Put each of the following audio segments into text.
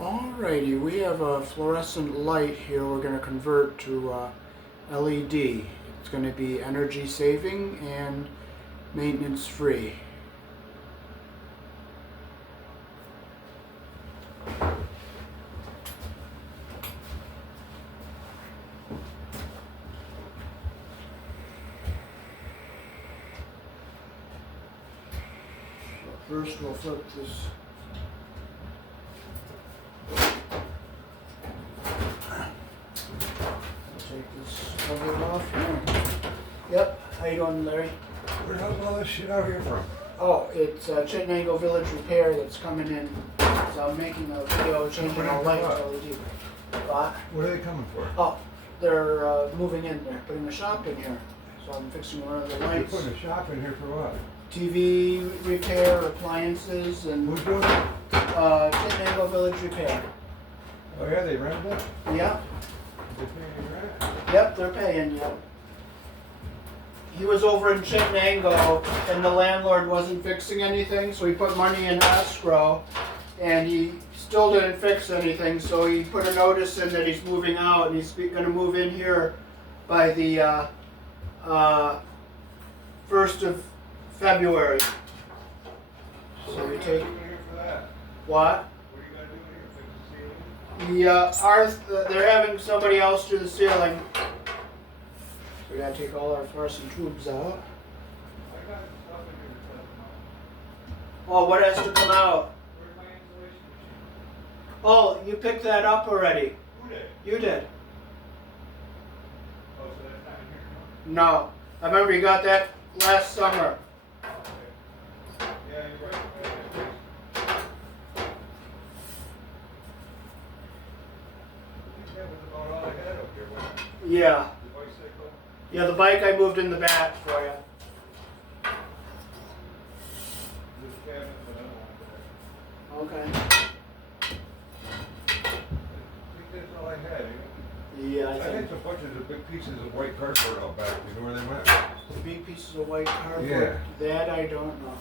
Alrighty, we have a fluorescent light here we're going to convert to LED. It's going to be energy saving and maintenance free. So first we'll flip this. Take this cover off here. Yep. How you doing, Larry? Where the hell is all this shit out here from? Oh, it's Chittenango Village Repair that's coming in. So I'm making a video changing a light to LED. What are they coming for? Oh, they're moving in. They're putting a shop in here. So I'm fixing one of the You're lights. putting a shop in here for what? TV repair, appliances, and Who's doing it? Chittenango Village Repair. Oh yeah, they rented it? Yep. They paying you rent? Yep, they're paying, yep. He was over in Chittenango and the landlord wasn't fixing anything, so he put money in escrow and he still didn't fix anything, so he put a notice in that he's moving out and he's going to move in here by the 1st of February. So we take... What are you gonna do here for that? What? What are you gonna do here? Fix the ceiling? They're having somebody else do the ceiling. So we gotta take all our fluorescent tubes out. I got stuff in here that doesn't know. Oh, what has to come out? Where's my insulation machine? Oh, you picked that up already. Who did? You did. Oh, so that's not in here No. I remember you got that last summer. now? Okay. Yeah, you're right. I think that was about all I had up here, wasn't it? Yeah. The bicycle? Yeah, the bike I moved in the back for you. This cabinet, but I don't want that. Okay. I think that's all I had. Yeah, I I think had some bunches of big pieces of white cardboard out back. You know where they went? the big pieces of white cardboard. Yeah. That I don't know.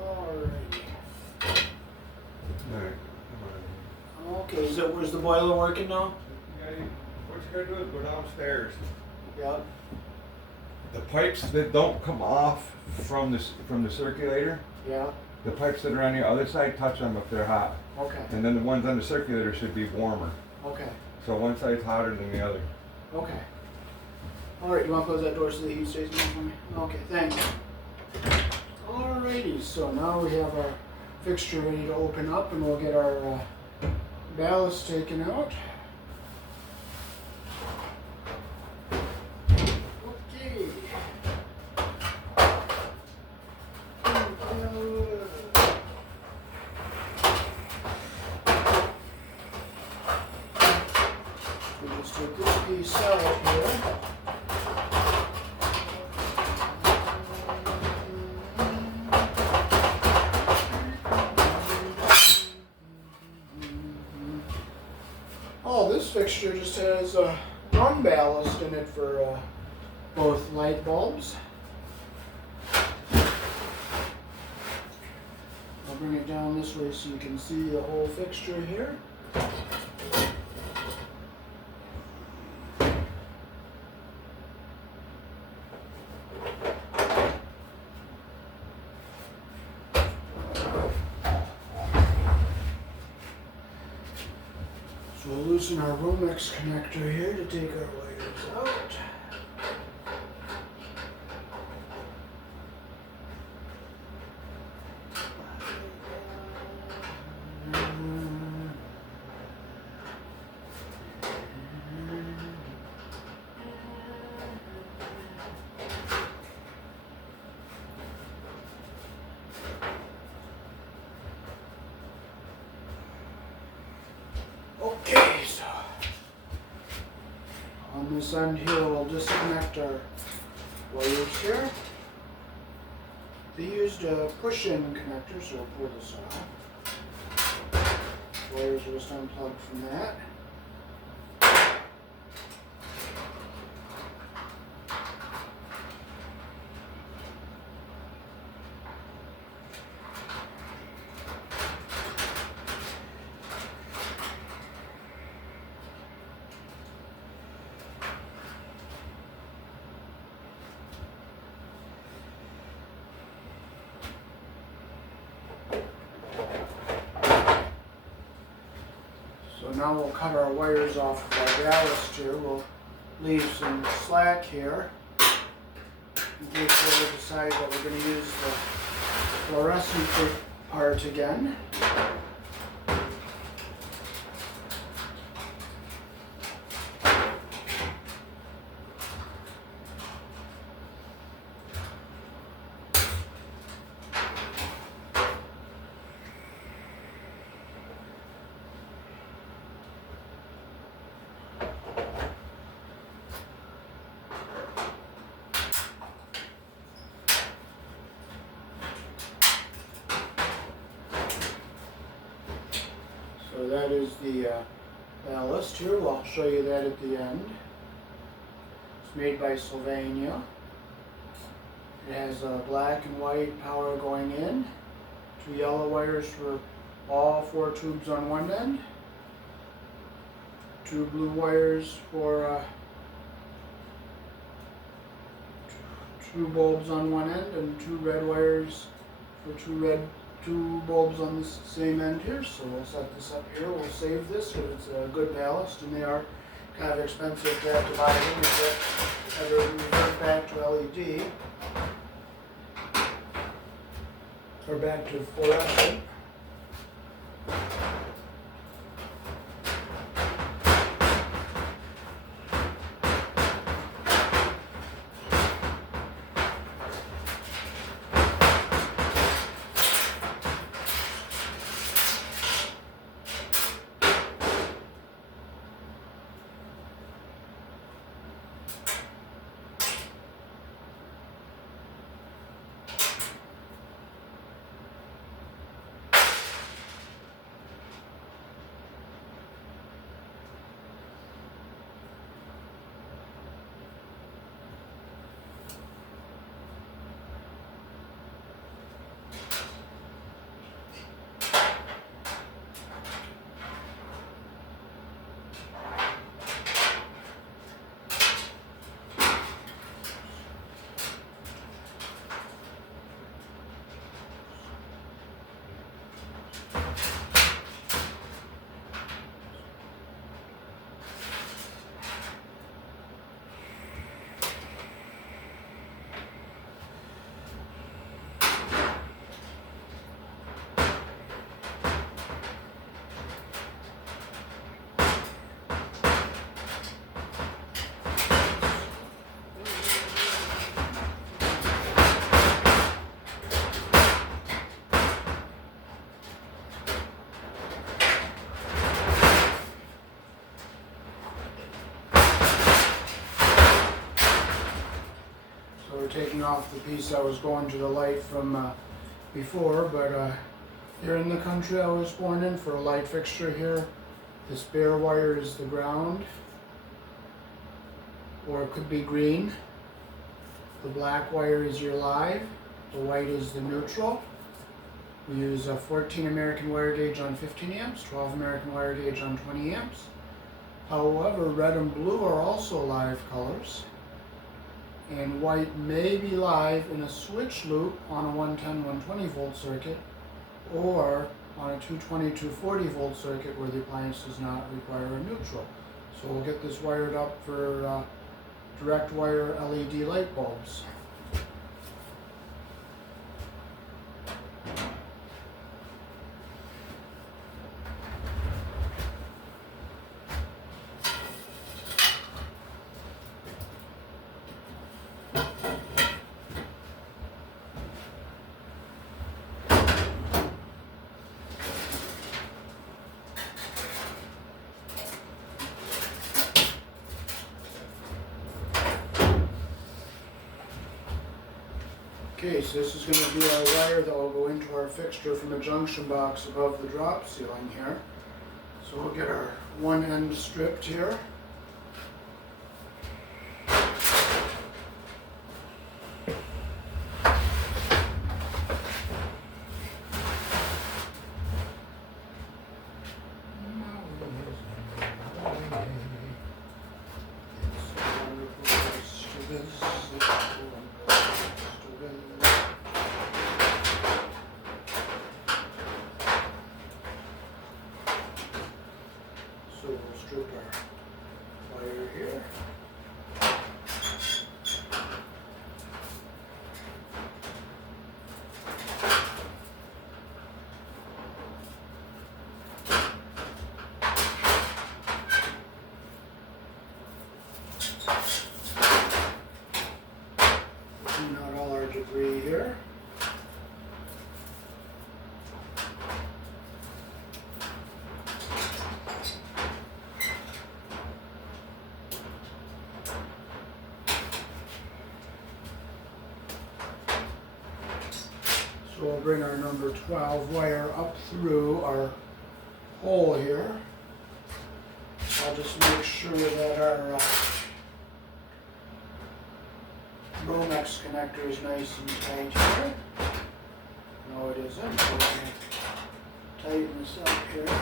Alrighty. Alright. Okay, was the boiler working now? What you gotta do is go downstairs. Yeah. The pipes that don't come off from the circulator, Yeah. the pipes that are on the other side, touch them if they're hot. Okay. And then the ones on the circulator should be warmer. Okay. So one side's hotter than the other. Okay. Alright, you want to close that door so the heat stays in for me? Okay, thanks. Alrighty, so now we have our fixture ready to open up and we'll get our ballast taken out. Okay. We'll just take this piece out here. Oh, this fixture just has one ballast in it for both light bulbs. I'll bring it down this way so you can see the whole fixture here. So we'll loosen our Romex connector here to take our wires out. Okay, so on this end here, we'll disconnect our wires here. They used a push-in connector, so we'll pull this off. Wires are just unplugged from that. now we'll cut our wires off of our ballast here. We'll leave some slack here in case we ever decide that we're going to use the fluorescent part again. So that is the ballast here. Well, I'll show you that at the end. It's made by Sylvania. It has black and white power going in, 2 yellow wires for all 4 tubes on one end, 2 blue wires for 2 bulbs on one end, and 2 red wires for 2 bulbs on the same end here. So we'll set this up here. We'll save this because it's a good ballast, and they are kind of expensive to have to buy them if they ever revert back to LED or back to fluorescent. We're taking off the piece I was going to the light from before, but here in the country I was born in, for a light fixture here, this bare wire is the ground, or it could be green. The black wire is your live, the white is the neutral. We use a 14 American wire gauge on 15 amps, 12 American wire gauge on 20 amps. However, red and blue are also live colors, and white may be live in a switch loop on a 110, 120 volt circuit, or on a 220, 240 volt circuit where the appliance does not require a neutral. So we'll get this wired up for direct wire LED light bulbs. Okay, so this is going to be our wire that will go into our fixture from a junction box above the drop ceiling here. So we'll get our one end stripped here. strip our wire here. Clean out all our debris here. So we'll bring our number 12 wire up through our hole here. I'll just make sure that our Romex connector is nice and tight here. No, it isn't. So we're going to tighten this up here.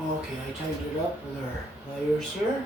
Okay, I tightened it up with our layers here.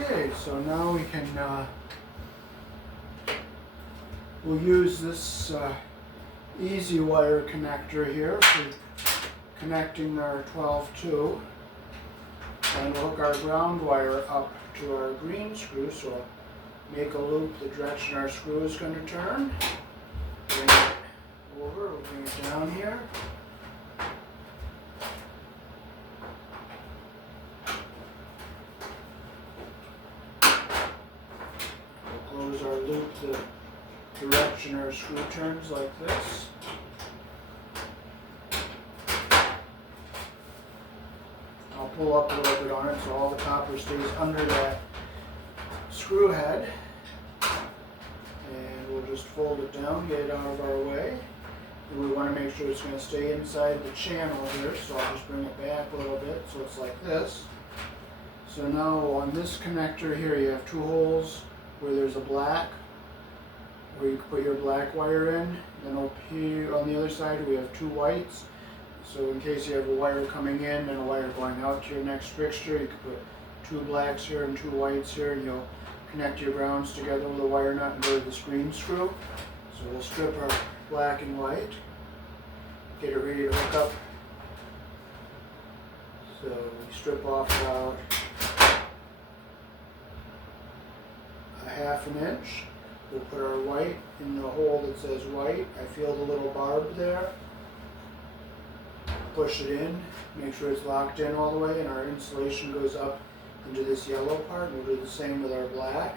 Okay, so now we can, we'll use this easy wire connector here for connecting our 12-2, and we'll hook our ground wire up to our green screw, so we'll make a loop the direction our screw is going to turn. Bring it over, we'll bring it down here. Close our loop the direction our screw turns like this. I'll pull up a little bit on it so all the copper stays under that screw head. And we'll just fold it down, get it out of our way. And we want to make sure it's going to stay inside the channel here, so I'll just bring it back a little bit so it's like this. So now on this connector here you have two holes where there's a black, where you can put your black wire in. Then up here on the other side we have two whites. So in case you have a wire coming in and a wire going out to your next fixture, you can put two blacks here and two whites here, and you'll connect your grounds together with a wire nut and go to the screen screw. So we'll strip our black and white, get it ready to hook up. So we strip off about a half an inch. We'll put our white in the hole that says white. I feel the little barb there. Push it in, make sure it's locked in all the way, and our insulation goes up into this yellow part. We'll do the same with our black.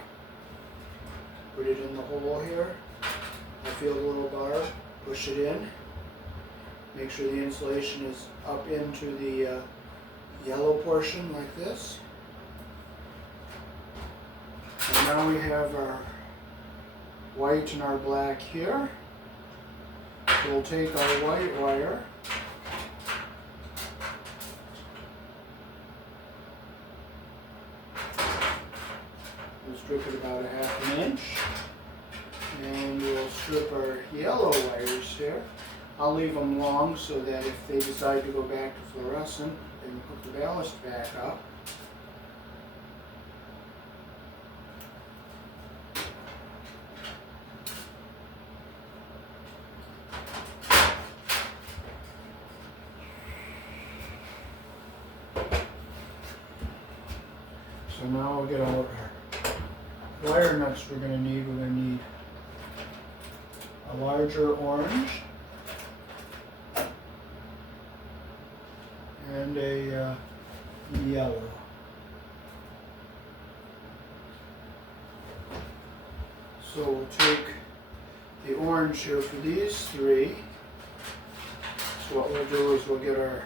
Put it in the hole here. I feel the little barb. Push it in. Make sure the insulation is up into the yellow portion like this. And now we have our white and our black here. We'll take our white wire, we'll strip it about 1/2 inch, and we'll strip our yellow wires here. I'll leave them long so that if they decide to go back to fluorescent, they can put the ballast back up. So now we'll get our wire nuts we're going to need. We're going to need a larger orange and a yellow. So we'll take the orange here for these three. So what we'll do is we'll get our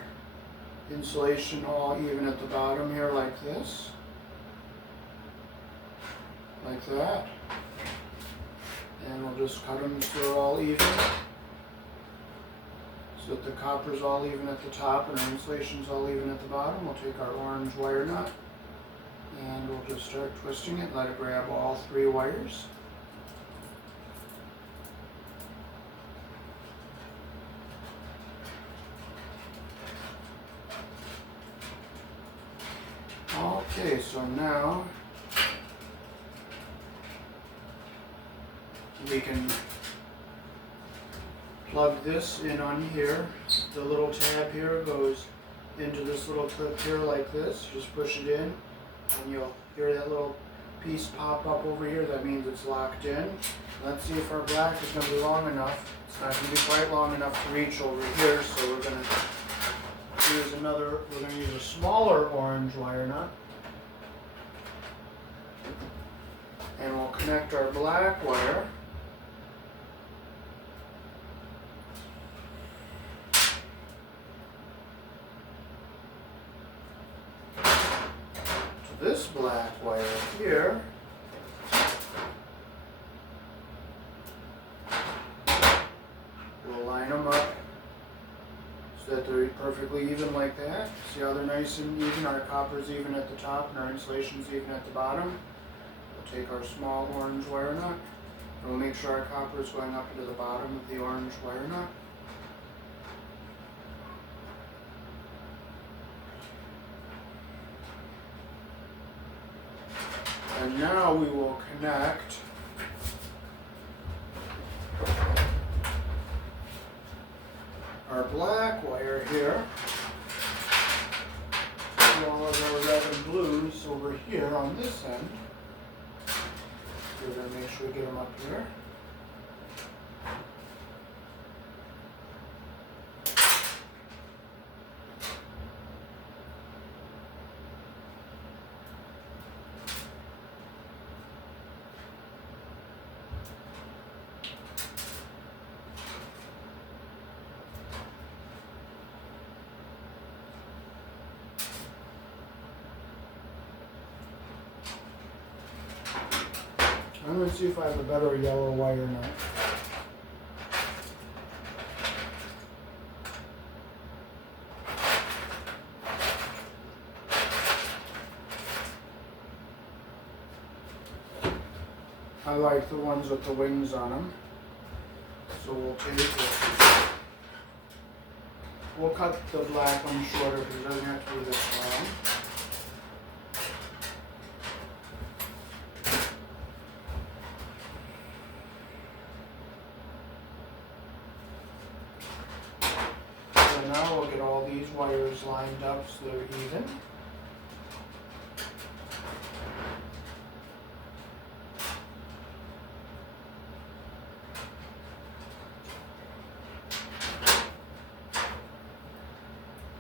insulation all even at the bottom here like this. Like that. And we'll just cut them so they're all even. So that the copper's all even at the top and our insulation's all even at the bottom. We'll take our orange wire nut and we'll just start twisting it, let it grab all 3 wires. Okay, so now we can plug this in on here. The little tab here goes into this little clip here like this. Just push it in and you'll hear that little piece pop up over here. That means it's locked in. Let's see if our black is going to be long enough. It's not going to be quite long enough to reach over here, so we're going to use a smaller orange wire nut. And we'll connect our black wire to this black wire here. We'll line them up so that they're perfectly even like that. See how they're nice and even? Our copper's even at the top and our insulation's even at the bottom. We'll take our small orange wire nut and we'll make sure our copper is going up into the bottom of the orange wire nut. And now we will connect our black wire here to all of our red and blues over here on this end. We're going to make sure we get them up here. I'm going to see if I have a better yellow wire nut. I like the ones with the wings on them. So we'll take it. We'll cut the black one shorter because it doesn't have to be this long. Now we'll get all these wires lined up so they're even.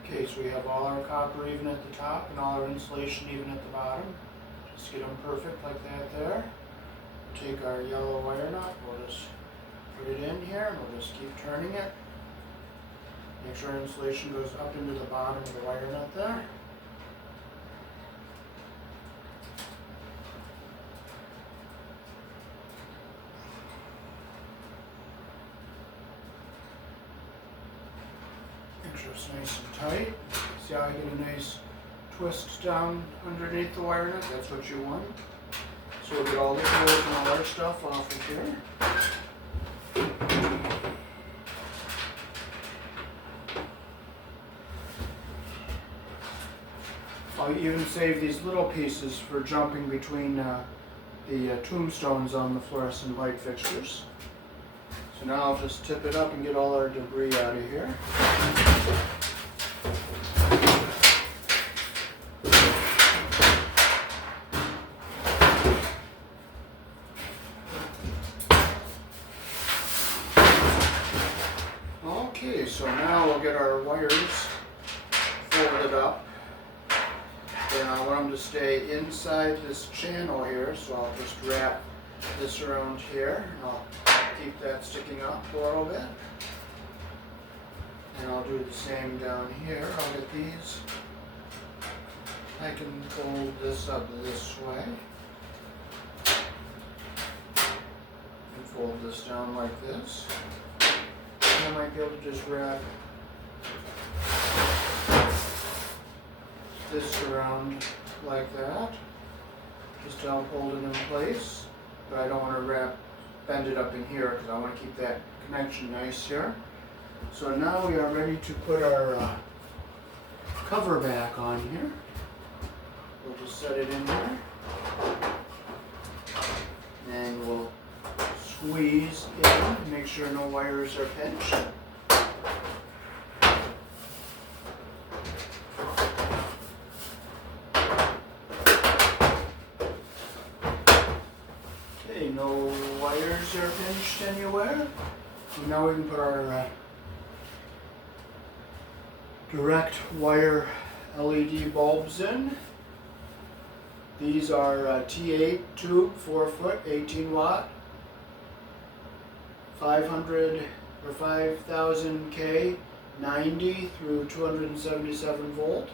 Okay, so we have all our copper even at the top and all our insulation even at the bottom. Just get them perfect like that there. Take our yellow wire nut, we'll just put it in here and we'll just keep turning it. Make sure our insulation goes up into the bottom of the wire nut there. sure it's nice and tight. See how I get a nice twist down underneath the wire nut? That's what you want. So we'll get all the holes and all our stuff off of here. I'll even save these little pieces for jumping between the tombstones on the fluorescent light fixtures. So now I'll just tip it up and get all our debris out of here. Okay, so now we'll get our wires folded up. And I want them to stay inside this channel here, so I'll just wrap this around here. I'll keep that sticking up a little bit. And I'll do the same down here. I'll get these. I can fold this up this way. And fold this down like this. And I might be able to just wrap this around like that, just to help hold it in place. But I don't want to bend it up in here because I want to keep that connection nice here. So now we are ready to put our cover back on here. We'll just set it in here, and we'll squeeze in, make sure no wires are pinched. Okay, no wires are pinched anywhere. So now we can put our direct wire LED bulbs in. These are T8 tube, 4 foot, 18 watt, 500 or 5000 K, 90 through 277 volt.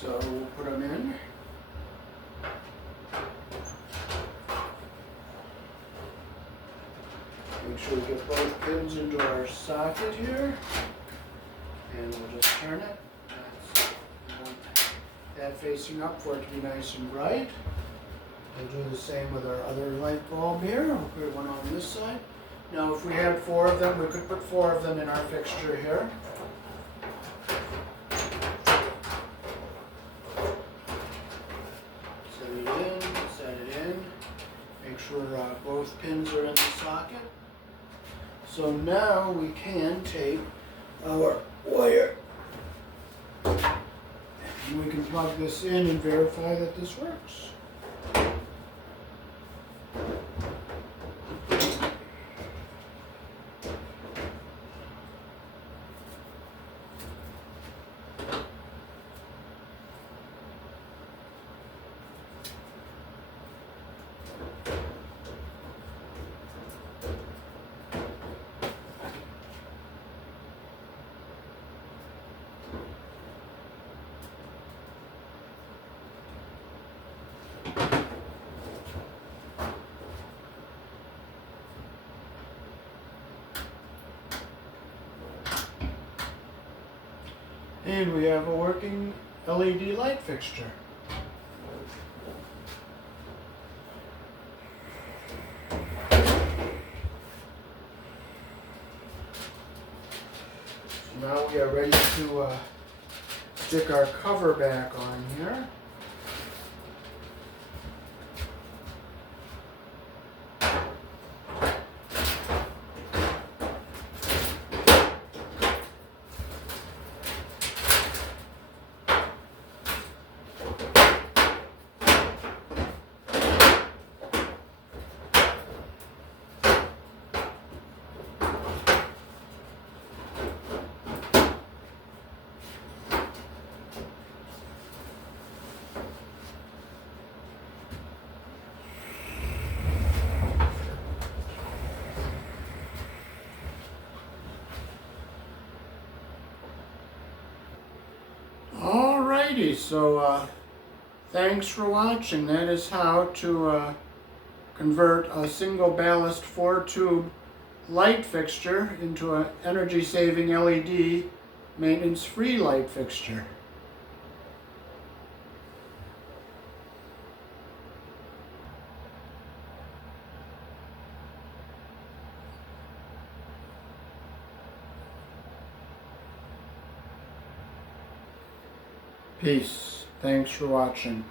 So we'll put them in. Make sure we get both pins into our socket here. And we'll just turn it. We want that facing up for it to be nice and bright. We'll do the same with our other light bulb here. We'll put one on this side. Now if we had 4 of them, we could put 4 of them in our fixture here. Set it in. Make sure both pins are in the socket. So now we can take our wire and we can plug this in and verify that this works. And we have a working LED light fixture. So now we are ready to stick our cover back on here. Alrighty, so Thanks for watching. That is how to convert a single ballast 4-tube light fixture into an energy-saving LED maintenance-free light fixture. Peace. Thanks for watching.